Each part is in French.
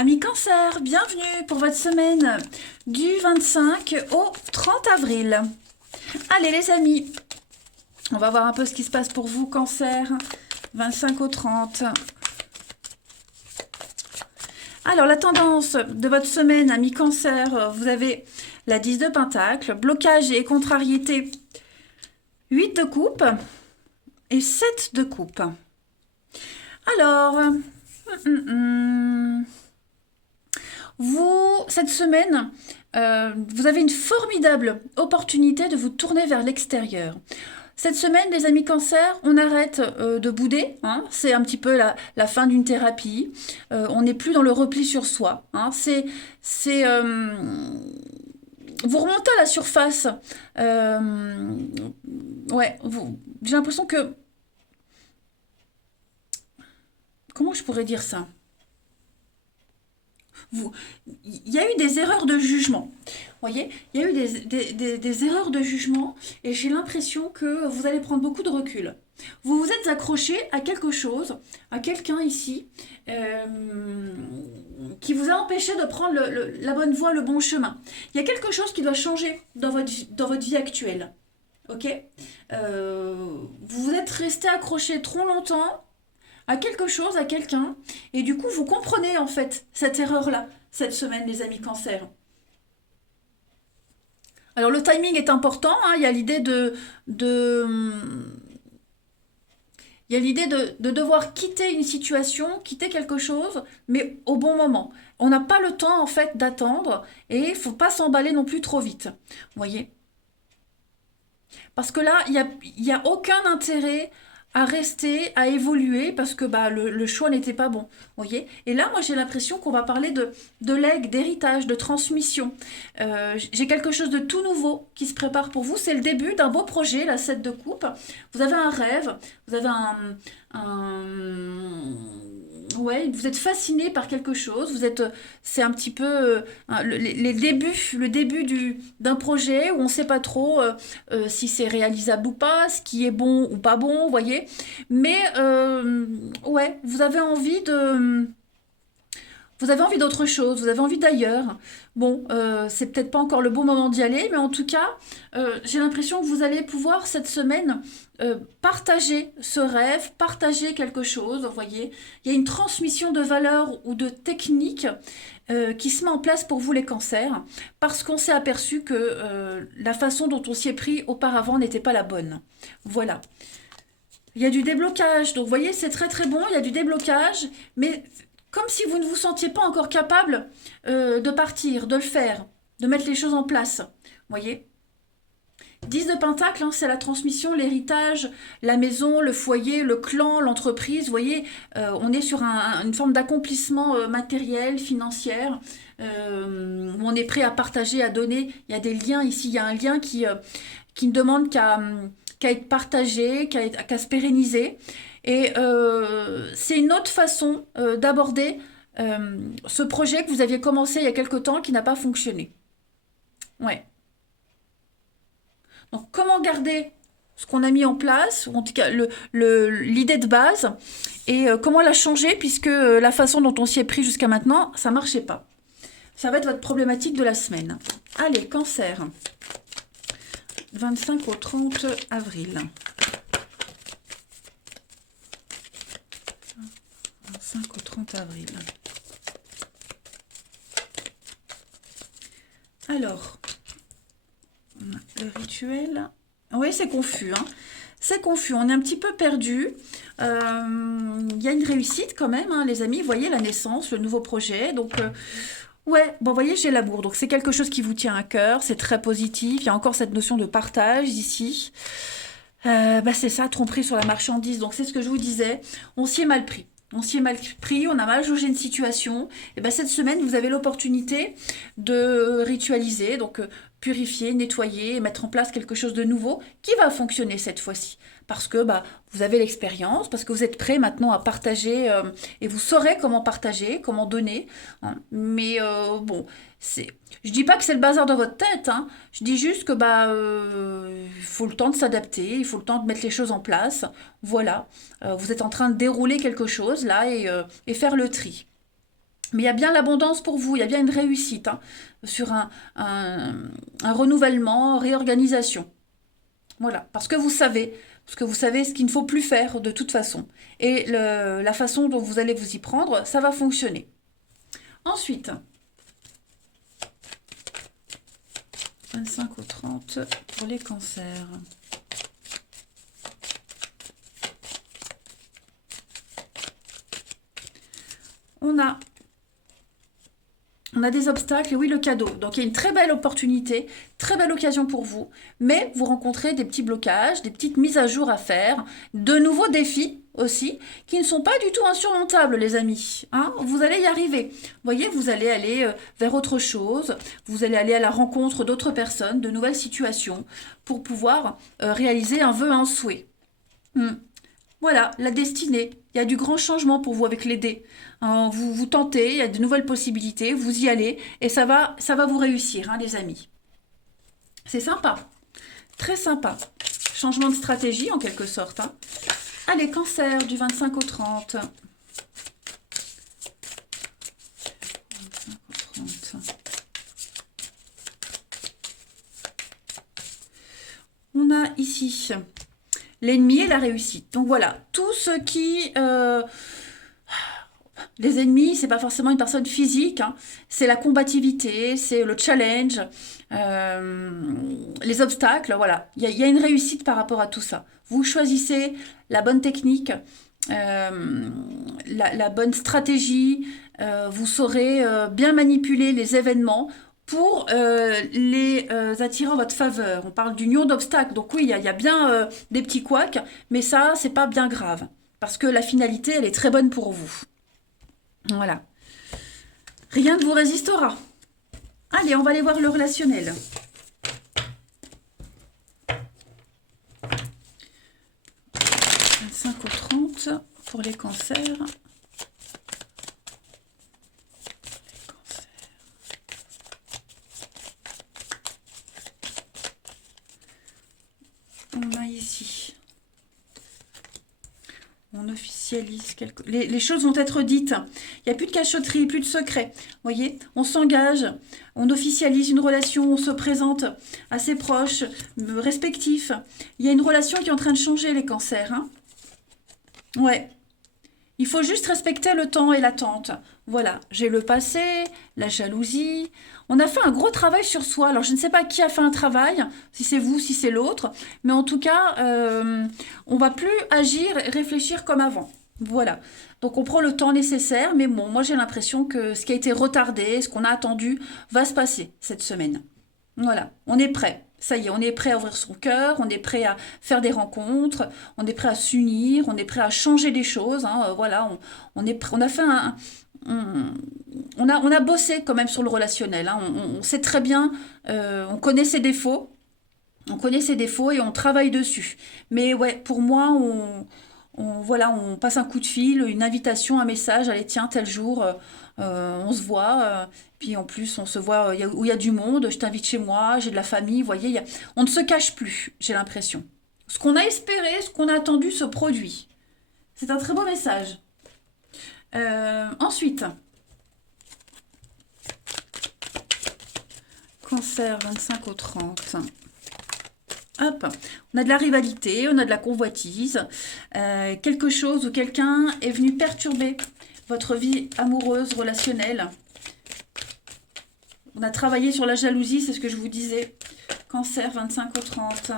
Amis Cancer, bienvenue pour votre semaine du 25 au 30 avril. Allez les amis, on va voir un peu ce qui se passe pour vous Cancer, 25 au 30. Alors la tendance de votre semaine, amis Cancer, vous avez la 10 de Pentacle, blocage et contrariété, 8 de coupe et 7 de coupe. Alors, vous, cette semaine, vous avez une formidable opportunité de vous tourner vers l'extérieur. Cette semaine, les amis Cancer, on arrête de bouder, hein, c'est un petit peu la fin d'une thérapie, on n'est plus dans le repli sur soi, hein, vous remontez à la surface, ouais, j'ai l'impression que, comment je pourrais dire ça? Il y a eu des erreurs de jugement. Vous voyez, il y a eu des erreurs de jugement et j'ai l'impression que vous allez prendre beaucoup de recul. Vous vous êtes accroché à quelque chose, à quelqu'un ici, qui vous a empêché de prendre la bonne voie, le bon chemin. Il y a quelque chose qui doit changer dans votre vie actuelle. Ok. Vous vous êtes resté accroché trop longtemps à quelque chose, à quelqu'un, et du coup, vous comprenez en fait cette erreur-là, cette semaine, les amis Cancer. Alors, le timing est important, hein, il y a l'idée il y a l'idée de devoir quitter une situation, quitter quelque chose, mais au bon moment. On n'a pas le temps en fait d'attendre, et il ne faut pas s'emballer non plus trop vite. Vous voyez? Parce que là, il y a aucun intérêt à rester, à évoluer, parce que bah, le choix n'était pas bon. Voyez. Et là, moi, j'ai l'impression qu'on va parler de legs, d'héritage, de transmission. J'ai quelque chose de tout nouveau qui se prépare pour vous. C'est le début d'un beau projet, la 7 de coupe. Vous avez un rêve, vous avez ouais, vous êtes fasciné par quelque chose, c'est un petit peu le début d'un projet où on ne sait pas trop si c'est réalisable ou pas, ce qui est bon ou pas bon, vous voyez. Mais ouais, vous avez envie d'autre chose, vous avez envie d'ailleurs. Bon, c'est peut-être pas encore le bon moment d'y aller, mais en tout cas, j'ai l'impression que vous allez pouvoir cette semaine partager ce rêve, partager quelque chose, vous voyez. Il y a une transmission de valeurs ou de techniques qui se met en place pour vous les cancers, parce qu'on s'est aperçu que la façon dont on s'y est pris auparavant n'était pas la bonne. Voilà. Il y a du déblocage, donc vous voyez, c'est très très bon, il y a du déblocage, mais comme si vous ne vous sentiez pas encore capable de partir, de le faire, de mettre les choses en place. Vous voyez? 10 de Pentacle, hein, c'est la transmission, l'héritage, la maison, le foyer, le clan, l'entreprise. Vous voyez, on est sur une forme d'accomplissement matériel, financier, où on est prêt à partager, à donner. Il y a des liens ici, il y a un lien qui ne demande qu'à être partagé, qu'à se pérenniser. Et c'est une autre façon d'aborder ce projet que vous aviez commencé il y a quelque temps qui n'a pas fonctionné. Ouais. Donc, comment garder ce qu'on a mis en place, ou en tout cas l'idée de base, et comment la changer, puisque la façon dont on s'y est pris jusqu'à maintenant, ça ne marchait pas. Ça va être votre problématique de la semaine. Allez, Cancer. 25 au 30 avril. 25 au 30 avril. Alors, le rituel. Oui, c'est confus. Hein. C'est confus. On est un petit peu perdu. Il y a une réussite quand même, hein, les amis. Vous voyez la naissance, le nouveau projet. Donc, ouais, bon, vous voyez, j'ai l'amour. Donc, c'est quelque chose qui vous tient à cœur. C'est très positif. Il y a encore cette notion de partage ici. Bah, c'est ça, tromperie sur la marchandise. Donc, c'est ce que je vous disais. On s'y est mal pris. On s'y est mal pris, on a mal jaugé une situation. Et ben cette semaine, vous avez l'opportunité de ritualiser, donc purifier, nettoyer, et mettre en place quelque chose de nouveau qui va fonctionner cette fois-ci. Parce que bah, vous avez l'expérience, parce que vous êtes prêt maintenant à partager et vous saurez comment partager, comment donner. Hein. Mais bon, je dis pas que c'est le bazar dans votre tête. Hein. Je dis juste que bah, il faut le temps de s'adapter, il faut le temps de mettre les choses en place. Voilà, vous êtes en train de dérouler quelque chose là et faire le tri. Mais il y a bien l'abondance pour vous, il y a bien une réussite hein, sur un renouvellement, réorganisation. Voilà, parce que vous savez ce qu'il ne faut plus faire de toute façon. Et la façon dont vous allez vous y prendre, ça va fonctionner. Ensuite, 25 au 30 pour les cancers. On a On a des obstacles et oui, le cadeau. Donc il y a une très belle opportunité, très belle occasion pour vous, mais vous rencontrez des petits blocages, des petites mises à jour à faire, de nouveaux défis aussi, qui ne sont pas du tout insurmontables, les amis. Hein, vous allez y arriver. Vous voyez, vous allez aller vers autre chose, vous allez aller à la rencontre d'autres personnes, de nouvelles situations, pour pouvoir réaliser un vœu, un souhait. Hmm. Voilà, la destinée. Il y a du grand changement pour vous avec les dés. Hein, vous tentez, il y a de nouvelles possibilités, vous y allez et ça va vous réussir, hein, les amis. C'est sympa, très sympa. Changement de stratégie en quelque sorte. Hein. Allez, cancer du 25 au 30. 25 au 30. On a ici l'ennemi et la réussite. Donc voilà, tout ce qui... les ennemis, c'est pas forcément une personne physique, hein. C'est la combativité, c'est le challenge, euh, les obstacles, voilà. Il y a une réussite par rapport à tout ça. Vous choisissez la bonne technique, la bonne stratégie, vous saurez bien manipuler les événements pour les attirer en votre faveur. On parle d'union d'obstacles, donc oui, il y a bien des petits couacs, mais ça, c'est pas bien grave, parce que la finalité, elle est très bonne pour vous. Voilà. Rien ne vous résistera. Allez, on va aller voir le relationnel. 25 au 30 pour les cancers. On a ici. On officialise quelque... Les choses vont être dites. Il n'y a plus de cachotterie, plus de secret. Vous voyez, on s'engage, on officialise une relation, on se présente à ses proches, respectifs. Il y a une relation qui est en train de changer, les cancers. Hein. Ouais. Il faut juste respecter le temps et l'attente. Voilà, j'ai le passé, la jalousie. On a fait un gros travail sur soi. Alors, je ne sais pas qui a fait un travail, si c'est vous, si c'est l'autre. Mais en tout cas, on va plus agir et réfléchir comme avant. Voilà. Donc, on prend le temps nécessaire. Mais bon, moi, j'ai l'impression que ce qui a été retardé, ce qu'on a attendu, va se passer cette semaine. Voilà, on est prêt. Ça y est, on est prêt à ouvrir son cœur, on est prêt à faire des rencontres, on est prêt à s'unir, on est prêt à changer les choses. Hein, voilà, on est prêt, on a fait on, on a bossé quand même sur le relationnel. Hein, on sait très bien, on connaît ses défauts, et on travaille dessus. Mais ouais, pour moi, voilà, on passe un coup de fil, une invitation, un message, allez tiens, tel jour, on se voit, puis en plus on se voit où il y a du monde, je t'invite chez moi, j'ai de la famille, vous voyez, on ne se cache plus, j'ai l'impression. Ce qu'on a espéré, ce qu'on a attendu se produit. C'est un très beau message. Ensuite, cancer 25 au 30. Hop, on a de la rivalité, on a de la convoitise, quelque chose ou quelqu'un est venu perturber votre vie amoureuse, relationnelle. On a travaillé sur la jalousie, c'est ce que je vous disais. Cancer 25 au 30.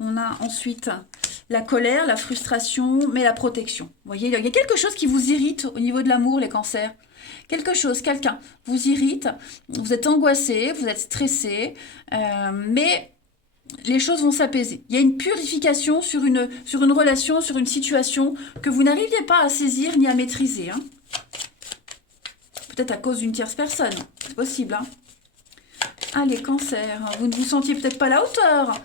On a ensuite la colère, la frustration, mais la protection. Vous voyez, il y a quelque chose qui vous irrite au niveau de l'amour, les cancers. Quelque chose, quelqu'un vous irrite, vous êtes angoissé, vous êtes stressé, mais les choses vont s'apaiser. Il y a une purification sur une relation, sur une situation que vous n'arriviez pas à saisir ni à maîtriser. Hein. Peut-être à cause d'une tierce personne. C'est possible. Hein. Allez, cancer. Vous ne vous sentiez peut-être pas à la hauteur.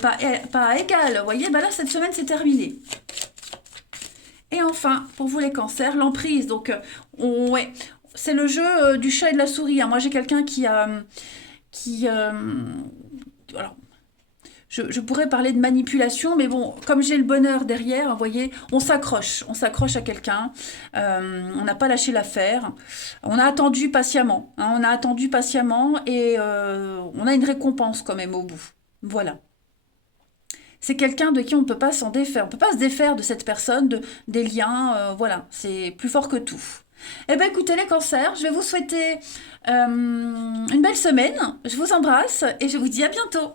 Pas à égal. Vous voyez, bah là, cette semaine, c'est terminé. Et enfin, pour vous les cancers, l'emprise. Donc, ouais, c'est le jeu du chat et de la souris. Hein. Moi, j'ai quelqu'un qui... alors, je pourrais parler de manipulation, mais bon, comme j'ai le bonheur derrière, vous voyez, on s'accroche à quelqu'un, on n'a pas lâché l'affaire, on a attendu patiemment, hein, on a attendu patiemment et on a une récompense quand même au bout. Voilà. C'est quelqu'un de qui on ne peut pas s'en défaire. On ne peut pas se défaire de cette personne, des liens, voilà, c'est plus fort que tout. Eh bien écoutez les cancers, je vais vous souhaiter une belle semaine, je vous embrasse et je vous dis à bientôt.